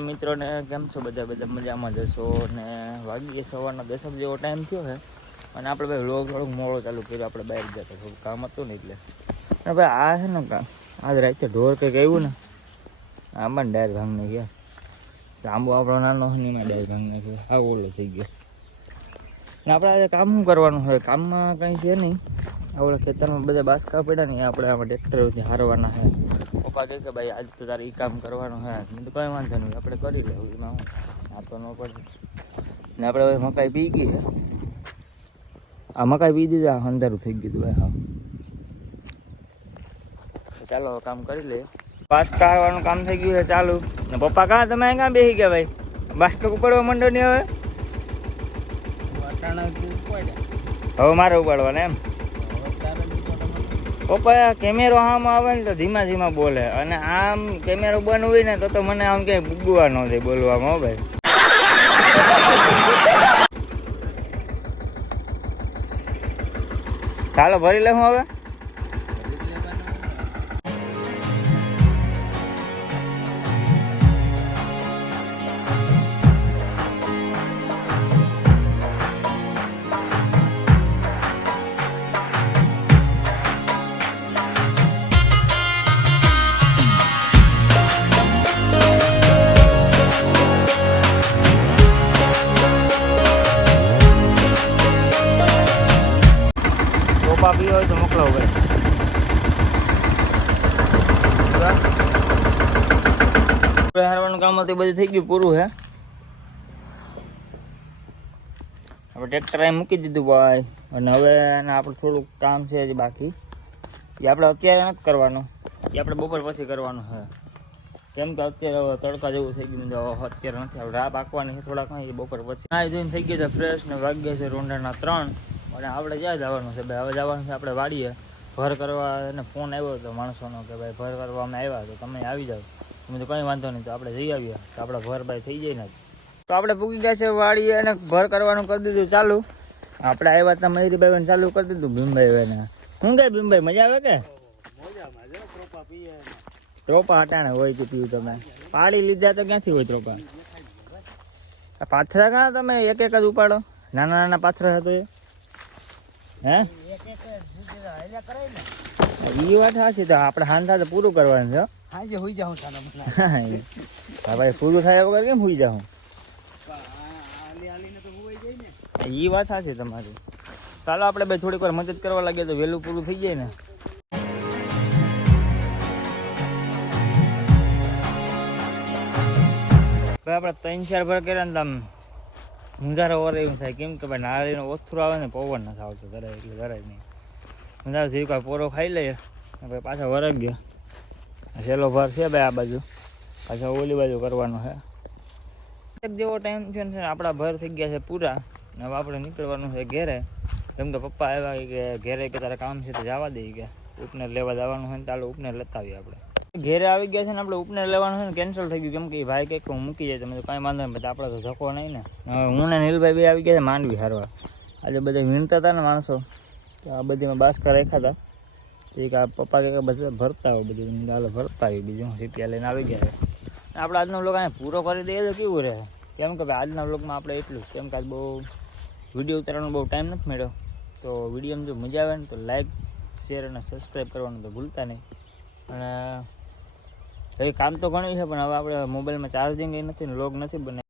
મિત્રોને કેમ છો? બધા મજામાં જશો ને વાગી સવારના 10 જેવો ટાઈમ થયો છે અને આપણે ભાઈ વ્લોગ થોડોક મોડો ચાલુ કર્યો. આપણે બહાર ગયા હતા, થોડું કામ હતું ને એટલે. અને ભાઈ આ છે ને આજ રાતે ઢોર કંઈક આવ્યું ને, આમાં ડાયર ભાંગ નાખ્યા. લાંબો આપણો નાનો છે ને એમાં ડાયર ભાંગ નાખ્યો. આ ઓલો થઈ ગયો ને. આપણે આજે કામ શું કરવાનું હોય? કામમાં કંઈ છે નહીં. આપણે ખેતરમાં બધા બાસકા પડ્યા ને આપણે આમાં ટ્રેક્ટરથી હારવાના છે. પપ્પા કહે કે ભાઈ આજ તો તારે એ કામ કરવાનું છે. તો કંઈ વાંધો નહીં, આપણે કરી લેવું. એમાં હું આ તો ન પડે ને. આપણે હવે મકાઈ પી ગઈ છે. આ મકાઈ પી દીધા, અંધારું થઈ ગયું ભાઈ. હા, ચાલો કામ કરી લે. બાસકા હારવાનું કામ થઈ ગયું છે ચાલુ. ને પપ્પા કાં તમે ક્યાં બેસી ગયા ભાઈ? બાસકા ઉપાડવા માંડો નહીં હવે? હવે મારે ઉપાડવાના એમ? પપ્પા કેમેરો આમ આવે ને તો ધીમા ધીમા બોલે, અને આમ કેમેરો બંધ હોય ને તો મને આમ ક્યાંય બુગવા ન દે બોલવામાં. હો ભાઈ, ચાલો ભરી લે. હું હવે પીવો હોય તો મોકલાવો ભાઈ. હારવાનું કામ હતું બધું થઈ ગયું, પૂરું હે. આપણે ટ્રેક્ટર અહીં મૂકી દીધું ભાઈ. અને હવે આપણે થોડુંક કામ છે હજી બાકી. એ આપણે અત્યારે નથી કરવાનું, એ આપણે બપોર પછી કરવાનું છે. કેમ કે અત્યારે તડકા જેવું થઈ ગયું, અત્યારે નથી. આપણે રાહ પાકવાની છે થોડાક, બપોર પછી. હા, જોઈને થઈ ગયા છે ફ્રેશ ને. વાગ્યા છે રોંડાના 3. અને આપણે જ્યાં જવાનું છે ભાઈ? હવે જવાનું છે આપણે વાડીએ ભર કરવા. અને ફોન આવ્યો હતો માણસોનો કે ભાઈ ભર કરવા અમે આવ્યા, તો તમે આવી જાઓ. તમે તો કંઈ વાંધો નહીં, તો આપણે જઈ આવીએ તો આપણા ભર ભાઈ થઈ જાય ને. તો આપણે પૂગી ગયા છે વાડીએ અને ભર કરવાનું કરી દીધું ચાલુ. આપણે આવ્યા હતા મયુરીભાઈ ચાલુ કરી દીધું. ભીમભાઈ ને શું કે ભીમભાઈ મજા આવે કે? ત્રોપા હટાણે હોય તો પીવું. તમે પાડી લીધા તો ક્યાંથી હોય ત્રોપા? પાથરા ક્યાં તમે એક એક જ ઉપાડો? નાના નાના પાથરા હતો એ હે? એ વાત સાચી. તો આપણે હાંધા તો પૂરું કરવાનું છે. હા ભાઈ, પૂરું થાય વગર કેમ સુઈ જાઉં? એ વાત સાચી તમારી. ચાલો આપણે ભાઈ થોડીક વાર મદદ કરવા લાગીએ તો વહેલું પૂરું થઈ જાય ને. આપણે 3-4 ભર કર્યા ને આમ ઊંઝારો ઓર એવું થાય. કેમ કે ભાઈ નાળીનો ઓથરું આવે ને, પવન નથી આવતો જરાય, એટલે જરાય નહીં. ઊંઝારો જેવી કાંઈ પોરો ખાઈ લઈએ ભાઈ, પાછા વરગ ગયા. સહેલો ભર છે ભાઈ આ બાજુ, પાછા ઓલી બાજુ કરવાનો છે. એક જેવો ટાઈમ છે ને, આપણા ભર થઈ ગયા છે પૂરા. હવે આપણે નીકળવાનું છે ઘેરે. કેમ કે પપ્પા આવ્યા કે ઘેરે કે તારે કામ છે તો જવા દઈએ કે ઉપનેર લેવા જવાનું હોય ને, ચાલો ઉપનેર લેતા આવીએ. આપણે ઘેરે આવી ગયા છે ને, આપણે ઉપનેર લેવાનું છે ને કેન્સલ થઈ ગયું. કેમ કે ભાઈ કંઈક હું મૂકી જાય તમે તો કાંઈ વાંધો નહીં, આપણે તો ધક્કો નહીં ને. હું ને નીલભાઈ બી આવી ગયા છે માંડવી હારવા. આજે બધા વીણતા હતા ને માણસો, તો આ બધીમાં બાસકા રાખ્યા હતા. એક આ પપ્પા કે બધા ભરતા હોય, બધું ચાલો ભરતા હોય. બીજું સીપિયા લઈને આવી ગયા છે. આપણે આજનો વ્લોગ અહીંયા પૂરો કરી દઈએ તો કેવું રહે? કેમ કે ભાઈ આજના વ્લોગમાં આપણે એટલું. કેમ કે આજ બહુ વિડીયો ઉતારવાનો બહુ ટાઈમ નથી મળ્યો. તો વિડીયોમાં જો મજા આવે ને તો લાઈક, શેર અને સબસ્ક્રાઈબ કરવાનું તો ભૂલતા નહીં. અને હવે કામ તો ઘણું છે, પણ હવે આપણે મોબાઈલમાં ચાર્જિંગ એ નથી ને, વ્લોગ નથી બને.